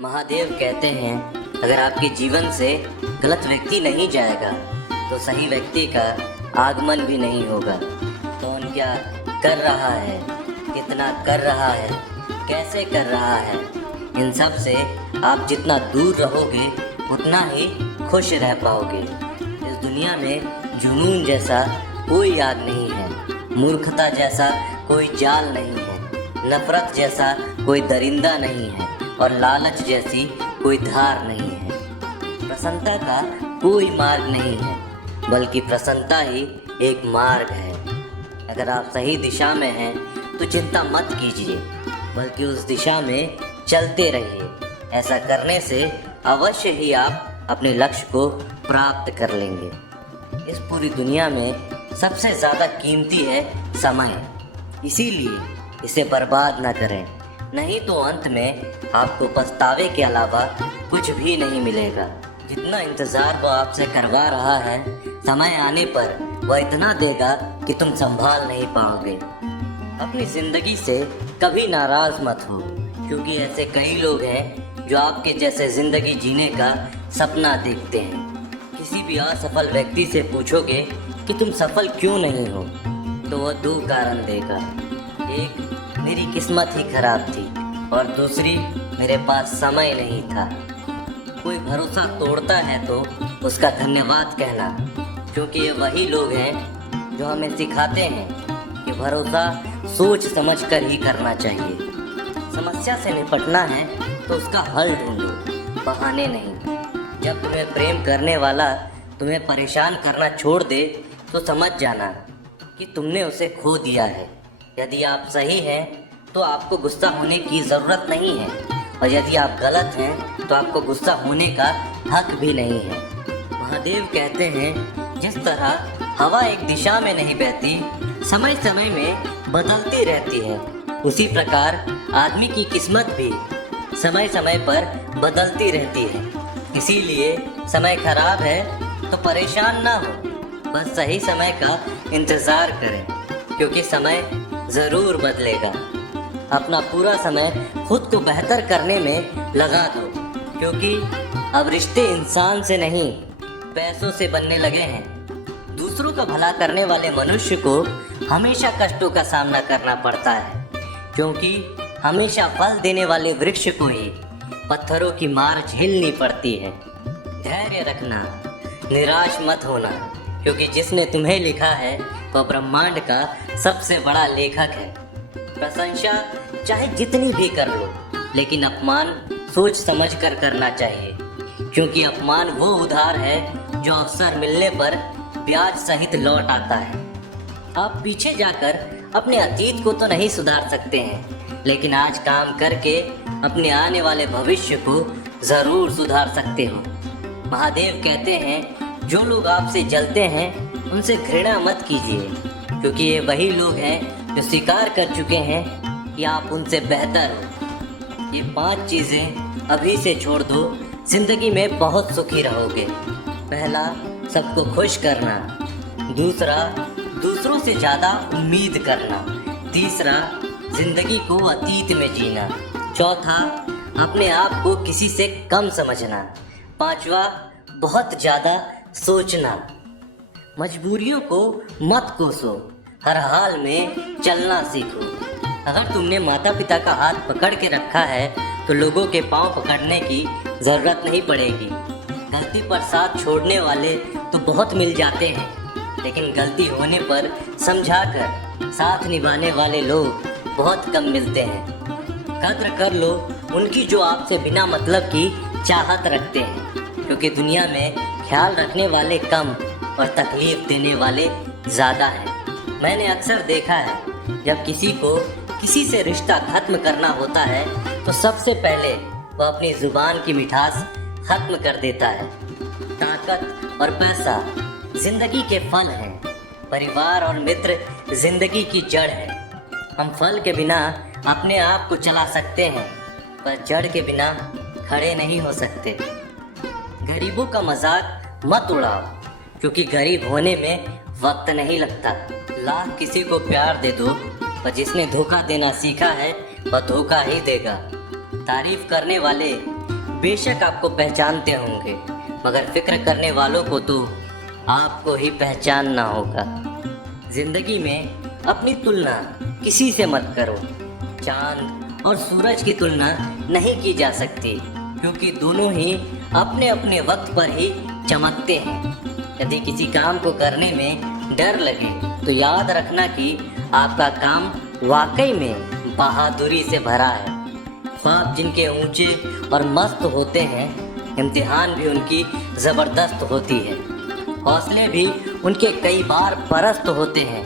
महादेव कहते हैं, अगर आपके जीवन से गलत व्यक्ति नहीं जाएगा तो सही व्यक्ति का आगमन भी नहीं होगा। कौन क्या कर रहा है, कितना कर रहा है, कैसे कर रहा है, इन सब से आप जितना दूर रहोगे उतना ही खुश रह पाओगे। इस दुनिया में जुनून जैसा कोई आग नहीं है, मूर्खता जैसा कोई जाल नहीं है, नफरत जैसा कोई दरिंदा नहीं है और लालच जैसी कोई धार नहीं है। प्रसन्नता का कोई मार्ग नहीं है, बल्कि प्रसन्नता ही एक मार्ग है। अगर आप सही दिशा में हैं तो चिंता मत कीजिए, बल्कि उस दिशा में चलते रहिए। ऐसा करने से अवश्य ही आप अपने लक्ष्य को प्राप्त कर लेंगे। इस पूरी दुनिया में सबसे ज़्यादा कीमती है समय, इसीलिए इसे बर्बाद ना करें, नहीं तो अंत में आपको पछतावे के अलावा कुछ भी नहीं मिलेगा। जितना इंतज़ार वो आपसे करवा रहा है, समय आने पर वह इतना देगा कि तुम संभाल नहीं पाओगे। अपनी ज़िंदगी से कभी नाराज़ मत हो, क्योंकि ऐसे कई लोग हैं जो आपके जैसे ज़िंदगी जीने का सपना देखते हैं। किसी भी असफल व्यक्ति से पूछोगे कि तुम सफल क्यों नहीं हो, तो वह दो कारण देगा। एक, मेरी किस्मत ही खराब थी, और दूसरी, मेरे पास समय नहीं था। कोई भरोसा तोड़ता है तो उसका धन्यवाद कहना, क्योंकि ये वही लोग हैं जो हमें सिखाते हैं कि भरोसा सोच समझ कर ही करना चाहिए। समस्या से निपटना है तो उसका हल ढूंढो, बहाने नहीं। जब तुम्हें प्रेम करने वाला तुम्हें परेशान करना छोड़ दे तो समझ जाना कि तुमने उसे खो दिया है। यदि आप सही हैं तो आपको गुस्सा होने की ज़रूरत नहीं है, और यदि आप गलत हैं तो आपको गुस्सा होने का हक भी नहीं है। महादेव कहते हैं, जिस तरह हवा एक दिशा में नहीं बहती, समय समय में बदलती रहती है, उसी प्रकार आदमी की किस्मत भी समय समय पर बदलती रहती है। इसीलिए समय खराब है तो परेशान ना हो, बस सही समय का इंतज़ार करें, क्योंकि समय ज़रूर बदलेगा। अपना पूरा समय खुद को बेहतर करने में लगा दो, क्योंकि अब रिश्ते इंसान से नहीं पैसों से बनने लगे हैं। दूसरों का भला करने वाले मनुष्य को हमेशा कष्टों का सामना करना पड़ता है, क्योंकि हमेशा फल देने वाले वृक्ष को ही पत्थरों की मार झेलनी पड़ती है। धैर्य रखना, निराश मत होना, क्योंकि जिसने तुम्हें लिखा है वह ब्रह्मांड का सबसे बड़ा लेखक है। प्रशंसा चाहे जितनी भी कर लो, लेकिन अपमान सोच समझ कर करना चाहिए, क्योंकि अपमान वो उधार है जो अवसर मिलने पर ब्याज सहित लौट आता है। आप पीछे जाकर अपने अतीत को तो नहीं सुधार सकते हैं, लेकिन आज काम करके अपने आने वाले भविष्य को ज़रूर सुधार सकते हो। महादेव कहते हैं, जो लोग आपसे जलते हैं उनसे घृणा मत कीजिए, क्योंकि ये वही लोग हैं जो स्वीकार कर चुके हैं कि आप उनसे बेहतर हो। ये 5 चीज़ें अभी से छोड़ दो, जिंदगी में बहुत सुखी रहोगे। पहला, सबको खुश करना। दूसरा, दूसरों से ज़्यादा उम्मीद करना। तीसरा, जिंदगी को अतीत में जीना। चौथा, अपने आप को किसी से कम समझना। पांचवा, बहुत ज़्यादा सोचना। मजबूरियों को मत कोसो, हर हाल में चलना सीखो। अगर तुमने माता पिता का हाथ पकड़ के रखा है तो लोगों के पांव पकड़ने की ज़रूरत नहीं पड़ेगी। गलती पर साथ छोड़ने वाले तो बहुत मिल जाते हैं, लेकिन गलती होने पर समझाकर साथ निभाने वाले लोग बहुत कम मिलते हैं। कद्र कर लो उनकी जो आपसे बिना मतलब की चाहत रखते हैं, क्योंकि दुनिया में ख्याल रखने वाले कम और तकलीफ देने वाले ज़्यादा हैं। मैंने अक्सर देखा है, जब किसी को किसी से रिश्ता खत्म करना होता है तो सबसे पहले वह अपनी ज़ुबान की मिठास खत्म कर देता है। ताकत और पैसा जिंदगी के फल हैं, परिवार और मित्र जिंदगी की जड़ है। हम फल के बिना अपने आप को चला सकते हैं, पर जड़ के बिना खड़े नहीं हो सकते। गरीबों का मजाक मत उड़ाओ, क्योंकि गरीब होने में वक्त नहीं लगता। लाख किसी को प्यार दे दो, पर जिसने धोखा देना सीखा है वह धोखा ही देगा। तारीफ करने वाले बेशक आपको पहचानते होंगे, मगर फिक्र करने वालों को तो आपको ही पहचानना होगा। जिंदगी में अपनी तुलना किसी से मत करो। चांद और सूरज की तुलना नहीं की जा सकती, क्योंकि दोनों ही अपने अपने वक्त पर ही चमकते हैं। यदि किसी काम को करने में डर लगे तो याद रखना कि आपका काम वाकई में बहादुरी से भरा है। ख्वाब जिनके ऊंचे और मस्त होते हैं, इम्तिहान भी उनकी ज़बरदस्त होती है। हौसले भी उनके कई बार परस्त होते हैं,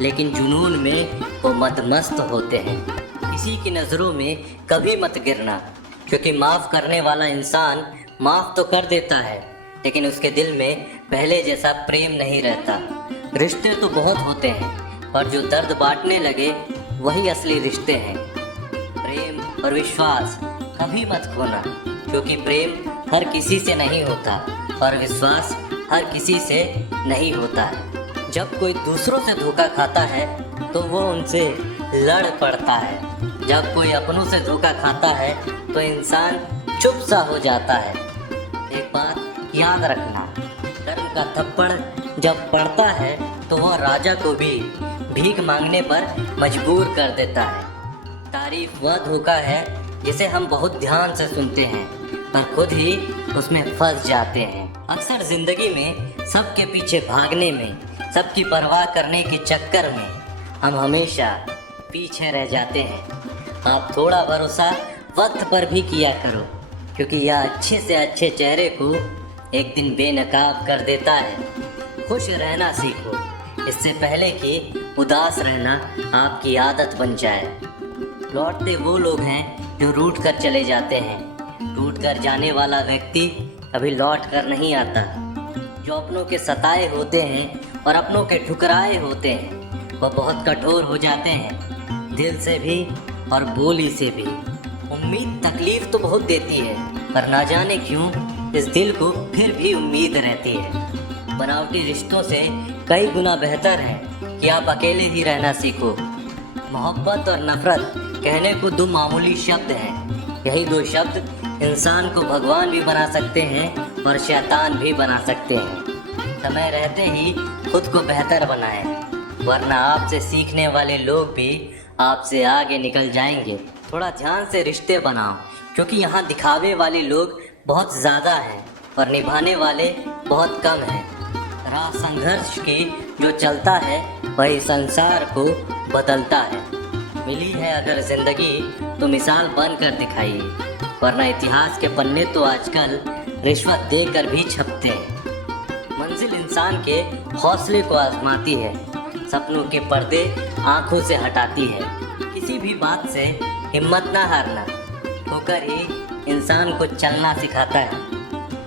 लेकिन जुनून में वो मदमस्त होते हैं। किसी की नज़रों में कभी मत गिरना, क्योंकि माफ़ करने वाला इंसान माफ़ तो कर देता है, लेकिन उसके दिल में पहले जैसा प्रेम नहीं रहता। रिश्ते तो बहुत होते हैं, और जो दर्द बांटने लगे वही असली रिश्ते हैं। प्रेम और विश्वास कभी मत खोना, क्योंकि प्रेम हर किसी से नहीं होता और विश्वास हर किसी से नहीं होता है। जब कोई दूसरों से धोखा खाता है तो वो उनसे लड़ पड़ता है। जब कोई अपनों से धोखा खाता है तो इंसान चुप सा हो जाता है। एक बात याद रखना, कर्म का थप्पड़ जब पड़ता है तो वह राजा को भी भीख मांगने पर मजबूर कर देता है। तारीफ वह धोखा है जिसे हम बहुत ध्यान से सुनते हैं, पर खुद ही उसमें फंस जाते हैं। अक्सर जिंदगी में सबके पीछे भागने में, सबकी परवाह करने के चक्कर में हम हमेशा पीछे रह जाते हैं। आप थोड़ा भरोसा वक्त पर भी किया करो, क्योंकि यह अच्छे से अच्छे चेहरे को एक दिन बेनकाब कर देता है। खुश रहना सीखो, इससे पहले कि उदास रहना आपकी आदत बन जाए। लौटते वो लोग हैं जो रूठ कर चले जाते हैं। टूट कर जाने वाला व्यक्ति कभी लौट कर नहीं आता। जो अपनों के सताए होते हैं और अपनों के ठुकराए होते हैं, वह बहुत कठोर हो जाते हैं, दिल से भी और बोली से भी। उम्मीद तकलीफ तो बहुत देती है, पर ना जाने क्यों इस दिल को फिर भी उम्मीद रहती है। बनावटी रिश्तों से कई गुना बेहतर है कि आप अकेले ही रहना सीखो। मोहब्बत और नफरत कहने को दो मामूली शब्द हैं। यही दो शब्द इंसान को भगवान भी बना सकते हैं और शैतान भी बना सकते हैं। समय रहते ही खुद को बेहतर बनाएं, वरना आपसे सीखने वाले लोग भी आपसे आगे निकल जाएंगे। थोड़ा ध्यान से रिश्ते बनाओ, क्योंकि यहाँ दिखावे वाले लोग बहुत ज़्यादा हैं और निभाने वाले बहुत कम हैं। राह संघर्ष की जो चलता है वही संसार को बदलता है। मिली है अगर जिंदगी तो मिसाल बनकर दिखाइए, वरना इतिहास के पन्ने तो आजकल रिश्वत देकर भी छपते हैं। मंजिल इंसान के हौसले को आजमाती है, सपनों के पर्दे आंखों से हटाती है। किसी भी बात से हिम्मत ना हारना, होकर ही इंसान को चलना सिखाता है।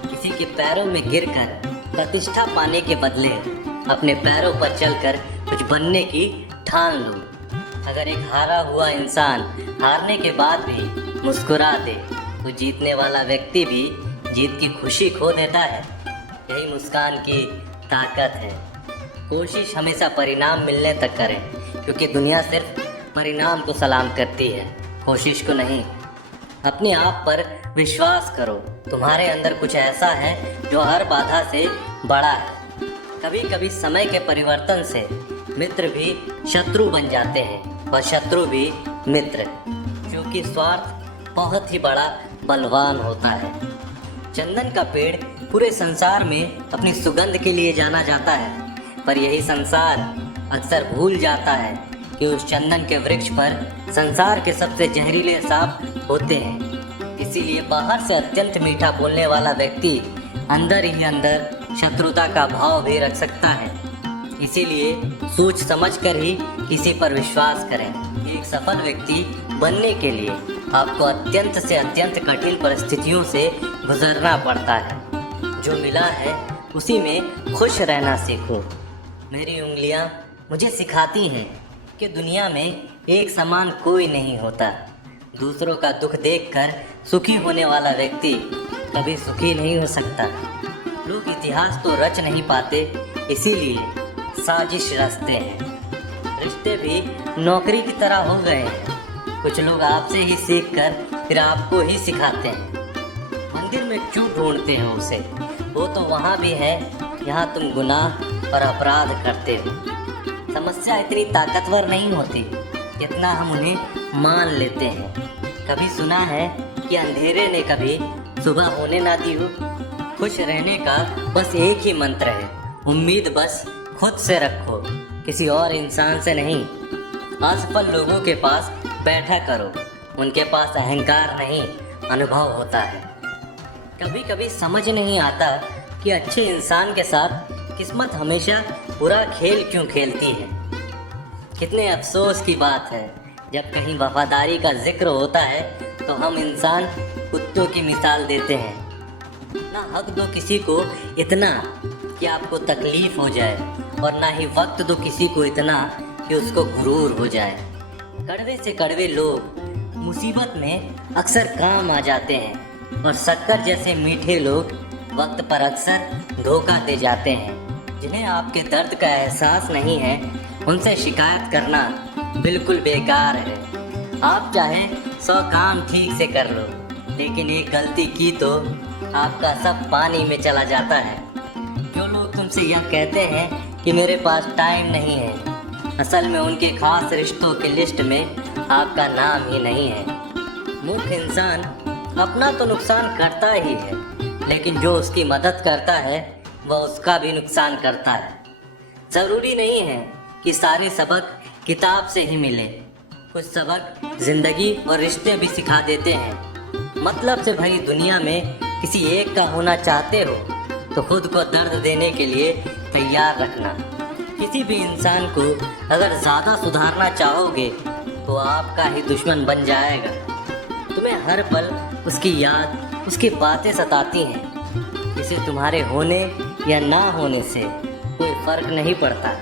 किसी के पैरों में गिरकर प्रतिष्ठा पाने के बदले अपने पैरों पर चलकर कुछ बनने की ठान लो। अगर एक हारा हुआ इंसान हारने के बाद भी मुस्कुरा दे, तो जीतने वाला व्यक्ति भी जीत की खुशी खो देता है। यही मुस्कान की ताकत है। कोशिश हमेशा परिणाम मिलने तक करें, क्योंकि दुनिया सिर्फ परिणाम को सलाम करती है, कोशिश को नहीं। अपने आप पर विश्वास करो, तुम्हारे अंदर कुछ ऐसा है जो हर बाधा से बड़ा है। कभी कभी समय के परिवर्तन से मित्र भी शत्रु बन जाते हैं और शत्रु भी मित्र, क्योंकि स्वार्थ बहुत ही बड़ा बलवान होता है। चंदन का पेड़ पूरे संसार में अपनी सुगंध के लिए जाना जाता है, पर यही संसार अक्सर भूल जाता है कि उस चंदन के वृक्ष पर संसार के सबसे जहरीले सांप होते हैं। इसीलिए बाहर से अत्यंत मीठा बोलने वाला व्यक्ति अंदर ही अंदर शत्रुता का भाव भी रख सकता है। इसीलिए सोच समझकर ही किसी पर विश्वास करें। एक सफल व्यक्ति बनने के लिए आपको अत्यंत से अत्यंत कठिन परिस्थितियों से गुजरना पड़ता है। जो मिला है उसी में खुश रहना सीखो। मेरी उंगलियां मुझे सिखाती हैं कि दुनिया में एक समान कोई नहीं होता। दूसरों का दुख देखकर सुखी होने वाला व्यक्ति कभी सुखी नहीं हो सकता। लोग इतिहास तो रच नहीं पाते, इसीलिए साजिश रचते हैं। रिश्ते भी नौकरी की तरह हो गए हैं। कुछ लोग आपसे ही सीखकर फिर आपको ही सिखाते हैं। मंदिर में क्यों ढूंढते हो उसे? वो तो वहाँ भी है जहाँ तुम गुनाह और अपराध करते हो। समस्या इतनी ताकतवर नहीं होती जितना हम उन्हें मान लेते हैं। कभी सुना है कि अंधेरे ने कभी सुबह होने ना दी हो? खुश रहने का बस एक ही मंत्र है, उम्मीद बस खुद से रखो, किसी और इंसान से नहीं। असफल लोगों के पास बैठा करो, उनके पास अहंकार नहीं अनुभव होता है। कभी कभी समझ नहीं आता कि अच्छे इंसान के साथ किस्मत हमेशा बुरा खेल क्यों खेलती है। कितने अफसोस की बात है जब कहीं वफादारी का जिक्र होता है तो हम इंसान कुत्तों की मिसाल देते हैं। ना हक दो किसी को इतना कि आपको तकलीफ हो जाए, और ना ही वक्त दो किसी को इतना कि उसको गुरूर हो जाए। कड़वे से कड़वे लोग मुसीबत में अक्सर काम आ जाते हैं, और शक्कर जैसे मीठे लोग वक्त पर अक्सर धोखा दे जाते हैं। जिन्हें आपके दर्द का एहसास नहीं है उनसे शिकायत करना बिल्कुल बेकार है। आप चाहे 100 काम ठीक से कर लो, लेकिन एक गलती की तो आपका सब पानी में चला जाता है। जो लोग तुमसे यह कहते हैं कि मेरे पास टाइम नहीं है, असल में उनके खास रिश्तों की लिस्ट में आपका नाम ही नहीं है। मूर्ख इंसान अपना तो नुकसान करता ही है, लेकिन जो उसकी मदद करता है वह उसका भी नुकसान करता है। ज़रूरी नहीं है कि सारे सबक किताब से ही मिले, कुछ सबक जिंदगी और रिश्ते भी सिखा देते हैं। मतलब से भरी दुनिया में किसी एक का होना चाहते हो तो खुद को दर्द देने के लिए तैयार रखना। किसी भी इंसान को अगर ज़्यादा सुधारना चाहोगे तो आपका ही दुश्मन बन जाएगा। तुम्हें हर पल उसकी याद, उसकी बातें सताती हैं। इसे तुम्हारे होने या ना होने से कोई फर्क नहीं पड़ता।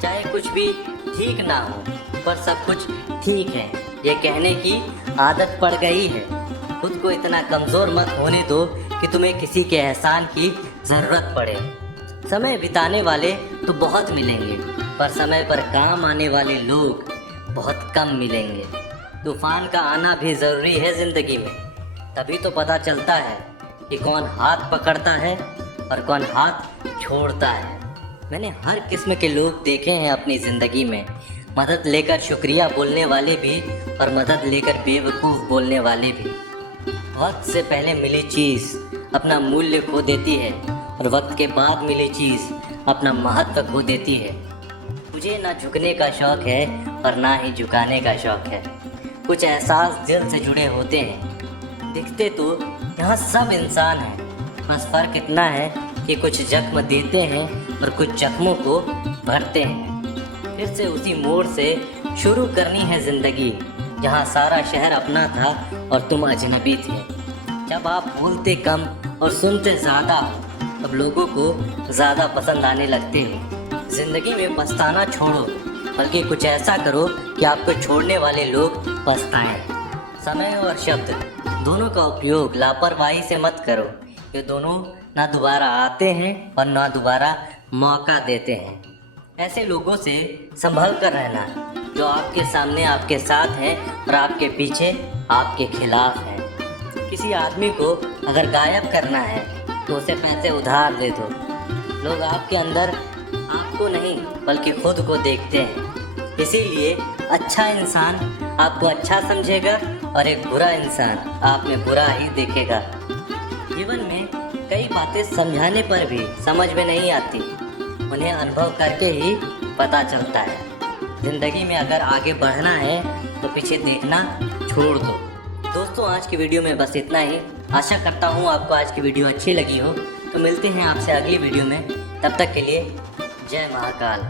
चाहे कुछ भी ठीक ना हो, पर सब कुछ ठीक है ये कहने की आदत पड़ गई है। खुद को इतना कमज़ोर मत होने दो कि तुम्हें किसी के एहसान की ज़रूरत पड़े। समय बिताने वाले तो बहुत मिलेंगे, पर समय पर काम आने वाले लोग बहुत कम मिलेंगे। तूफान का आना भी ज़रूरी है ज़िंदगी में, तभी तो पता चलता है कि कौन हाथ पकड़ता है और कौन हाथ छोड़ता है। मैंने हर किस्म के लोग देखे हैं अपनी ज़िंदगी में, मदद लेकर शुक्रिया बोलने वाले भी और मदद लेकर बेवकूफ़ बोलने वाले भी। वक्त से पहले मिली चीज़ अपना मूल्य खो देती है, और वक्त के बाद मिली चीज़ अपना महत्व खो देती है। मुझे ना झुकने का शौक़ है और ना ही झुकाने का शौक़ है। कुछ एहसास दिल से जुड़े होते हैं। दिखते तो यहाँ सब इंसान हैं, बस फ़र्क इतना है कि कुछ जख्म देते हैं और कुछ जख्मों को भरते हैं। फिर से उसी मोड़ से शुरू करनी है ज़िंदगी जहाँ सारा शहर अपना था और तुम अजनबी थे। जब आप बोलते कम और सुनते ज़्यादा हो तब लोगों को ज़्यादा पसंद आने लगते हो। ज़िंदगी में पछताना छोड़ो, बल्कि कुछ ऐसा करो कि आपको छोड़ने वाले लोग पछताएं। समय और शब्द दोनों का उपयोग लापरवाही से मत करो। ये दोनों ना दोबारा आते हैं और ना दोबारा मौका देते हैं। ऐसे लोगों से संभल कर रहना जो आपके सामने आपके साथ हैं और आपके पीछे आपके खिलाफ हैं। किसी आदमी को अगर गायब करना है तो उसे पैसे उधार दे दो। लोग आपके अंदर आपको नहीं बल्कि खुद को देखते हैं, इसीलिए अच्छा इंसान आपको अच्छा समझेगा और एक बुरा इंसान आप में बुरा ही देखेगा। जीवन में कई बातें समझाने पर भी समझ में नहीं आती, उन्हें अनुभव करके ही पता चलता है। ज़िंदगी में अगर आगे बढ़ना है तो पीछे देखना छोड़ दो। दोस्तों, आज की वीडियो में बस इतना ही। आशा करता हूँ आपको आज की वीडियो अच्छी लगी हो। तो मिलते हैं आपसे अगली वीडियो में, तब तक के लिए जय महाकाल।